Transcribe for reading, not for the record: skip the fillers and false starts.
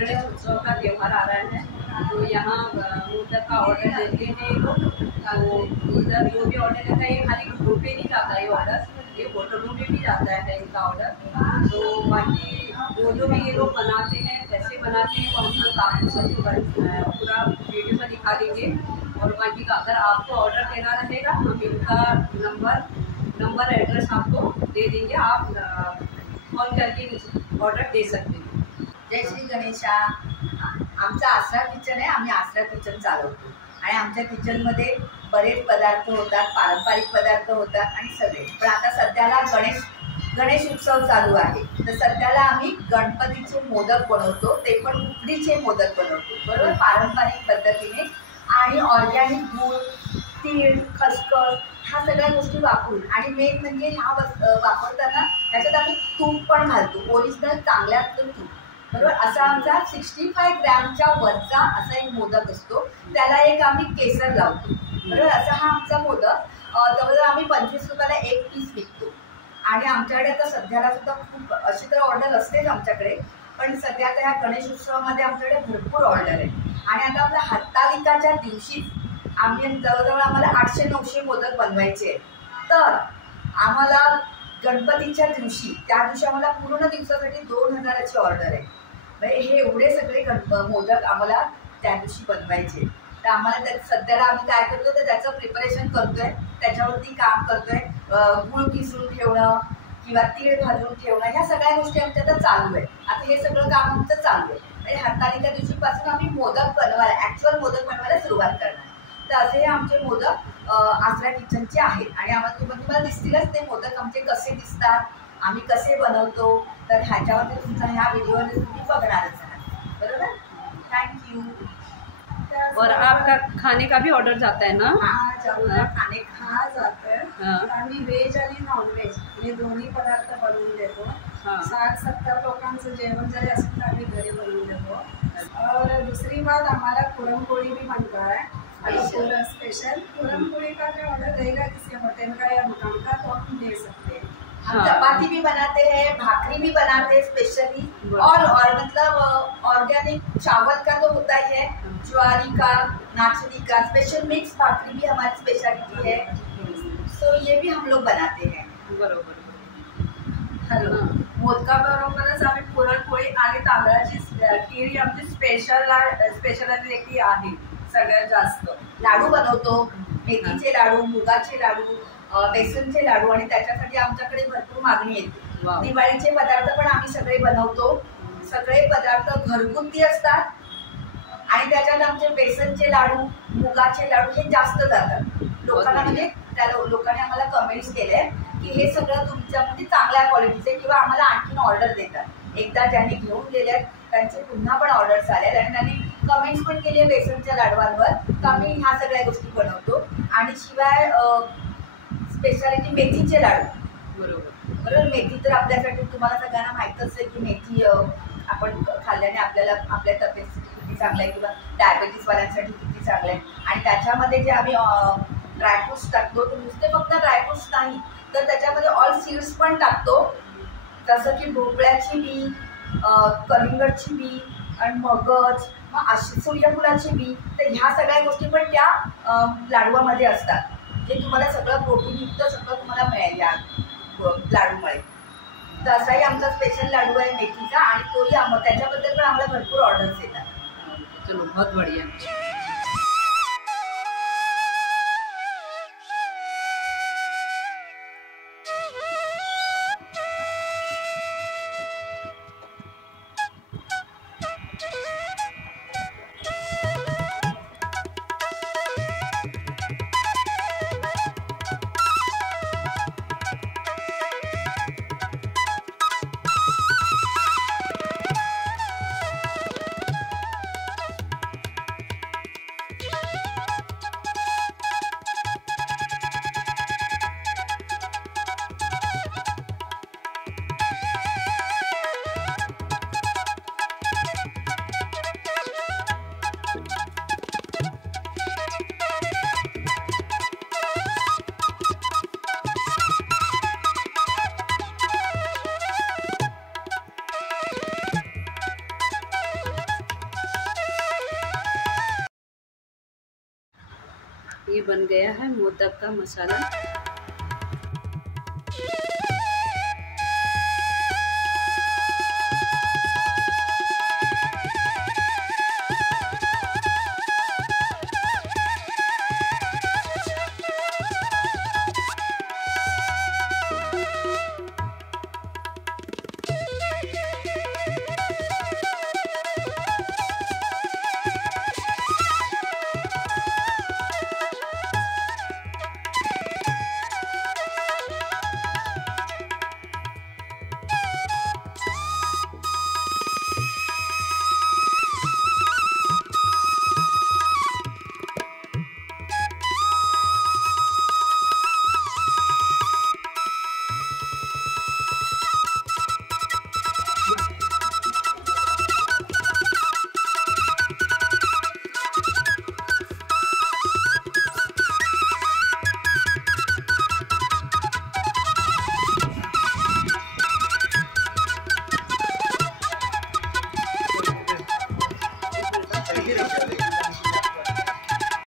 गणेश उत्सव का त्यौहार आ रहा है, तो यहाँ मोदक का ऑर्डर देते हैं लोग। तो इधर जो भी ऑर्डर देता है, ये खाली घर पे नहीं जाता है ऑर्डर, ये होटलों में भी जाता है इनका ऑर्डर। तो बाकी जो भी ये लोग बनाते हैं, कैसे बनाते हैं, वो हम लोग आपको सबको पूरा वीडियो में दिखा देंगे। और बाकी का अगर आपको ऑर्डर देना रहेगा, हम इनका नंबर एड्रेस आपको दे देंगे, आप कॉल करके ऑर्डर दे सकते हैं। जय श्री गणेशा। आमचा आसरा किचन आहे, आम्ही आसरा किचन चालवतो आणि आमच्या किचनमध्ये बरेच पदार्थ होतात, पारंपरिक पदार्थ होतात आणि सगळे। पण आता सध्याला गणेश उत्सव चालू आहे, तर सध्याला आम्ही गणपतीचे मोदक बनवतो, ते पण उकडीचे मोदक बनवतो, बरोबर, पारंपरिक पद्धतीने आणि ऑर्गॅनिक गूळ, तीळ, खसखस ह्या सगळ्या गोष्टी वापरून। आणि मेन म्हणजे ह्या वापरताना ह्याच्यात आम्ही तूप पण घालतो, ओरिजिनल चांगल्यातलं तूप, बरोबर। असा आमचा 65 ग्रॅमच्या वरचा असा एक मोदक असतो, त्याला एक आम्ही केसर लावतो, बरोबर। असा हा आमचा मोदक जवळजवळ आम्ही 25 रुपयाला एक पीस विकतो। आणि आमच्याकडे आता सध्याला सुद्धा खूप अशी तर ऑर्डर असतेच आमच्याकडे, पण सध्या आता ह्या गणेश उत्सवामध्ये आमच्याकडे भरपूर ऑर्डर आहे। आणि आता आपल्या हरतालिकाच्या दिवशी आम्ही जवळजवळ आम्हाला 800-900 मोदक बनवायचे, तर आम्हाला गणपतीच्या दिवशी त्या दिवशी आम्हाला पूर्ण दिवसासाठी 2000ची ऑर्डर आहे। म्हणजे हे एवढे सगळे मोदक आम्हाला त्या दिवशी बनवायचे, तर आम्हाला सध्याला आम्ही काय करतो तर त्याचं प्रिपरेशन करतोय, त्याच्यावरती काम करतोय, गूळ किसून ठेवणं किंवा तीळ भाजून ठेवणं, ह्या सगळ्या गोष्टी आमच्या आता चालू आहे। आता हे सगळं काम आमचं चालू आहे, म्हणजे हरतालिका दिवशीपासून आम्ही मोदक बनवायला, ॲक्च्युअल मोदक बनवायला सुरुवात करणार। तर असे हे आमचे मोदक आसरा किचनचे आहेत आणि आम्हाला तुम्हाला दिसतीलच ते मोदक आमचे कसे दिसतात, आम्ही कसे बनवतो, तर ह्याच्यावरती तुमचा ह्या व्हिडिओमध्ये तुम्ही बघणारच आहात, बरोबर। थँक्यू। और आपका खाने का भी ऑर्डर जाता है ना? हाँ, खाने खा जाता है। आम्ही व्हेज आणि नॉनव्हेज हे दोन्ही पदार्थ बनवून देतो। 60-70 लोकांचं जेवण जरी असेल तर आम्ही घरी बनवून देतो। और दूसरी बात, हमारा पुरणपोळी भी बनता है, स्पेशल पुरणपोळी का जो ऑर्डर रहेगा किसी होटल का या दुकान का, तो हम दे सकते हैं। हम चपाती भी बनाते हैं, भाकरी भी बनाते हैं स्पेशली, और मतलब ऑर्गेनिक चावल का तो होता ही है, ज्वारी का, नाचनी का, स्पेशल मिक्स भाकरी भी हमारी स्पेशलिटी है, सो ये भी हम लोग बनाते हैं, बरोबर। हॅलो, मोदकाबरोबरच आम्ही पुरणपोळी आणि तांदळाची खीर ही आमची स्पेशलिटी आहे। सगळ्यात जास्त लाडू बनवतो, मेथीचे लाडू, मुगाचे लाडू, बेसनचे लाडू, आणि त्याच्यासाठी आमच्याकडे भरपूर मागणी येते। दिवाळीचे पदार्थ पण आम्ही सगळे बनवतो, सगळे पदार्थ घरगुती असतात आणि त्याच्यात आमचे बेसनचे लाडू, मुगाचे लाडू हे जास्त जातात लोकांना। म्हणजे त्या लोकांनी आम्हाला कमेंट्स केले की हे सगळं तुमच्यामध्ये चांगल्या क्वालिटीचे, किंवा आम्हाला आणखीन ऑर्डर देतात। एकदा ज्यांनी घेऊन गेले त्यांचे पुन्हा पण ऑर्डर्स आले आणि त्यांनी कमेंट्स पण केले बेसनच्या लाडवांवर, तर आम्ही ह्या सगळ्या गोष्टी बनवतो। आणि शिवाय स्पेशालिटी मेथीचे लाडू, बरोबर। मेथी तर आपल्यासाठी तुम्हाला सगळ्यांना माहीतच आहे की मेथी आपण खाल्ल्याने आपल्याला आपल्या तब्येतीसाठी किती चांगलं आहे, किंवा डायबेटीसवाल्यांसाठी किती चांगलं आहे। आणि त्याच्यामध्ये जे आम्ही ड्रायफ्रूट्स टाकतो, तर नुसते फक्त ड्रायफ्रूट्स नाही तर त्याच्यामध्ये ऑल सीड्स पण टाकतो, जसं की भोपळ्याची बी, कलिंगडची बी आणि मगज, अशी सूर्यफुलाची बी, तर ह्या सगळ्या गोष्टी पण त्या लाडवामध्ये असतात, जे तुम्हाला सगळं प्रोटीनयुक्त सगळं तुम्हाला मिळेल या लाडूमुळे। तर असाही आमचा स्पेशल लाडू आहे मेथीचा, आणि तोही त्याच्याबद्दल पण आम्हाला भरपूर ऑर्डर्स येतात। चलो, बहुत बढ़िया। ये बन गया है मोदक का मसाला।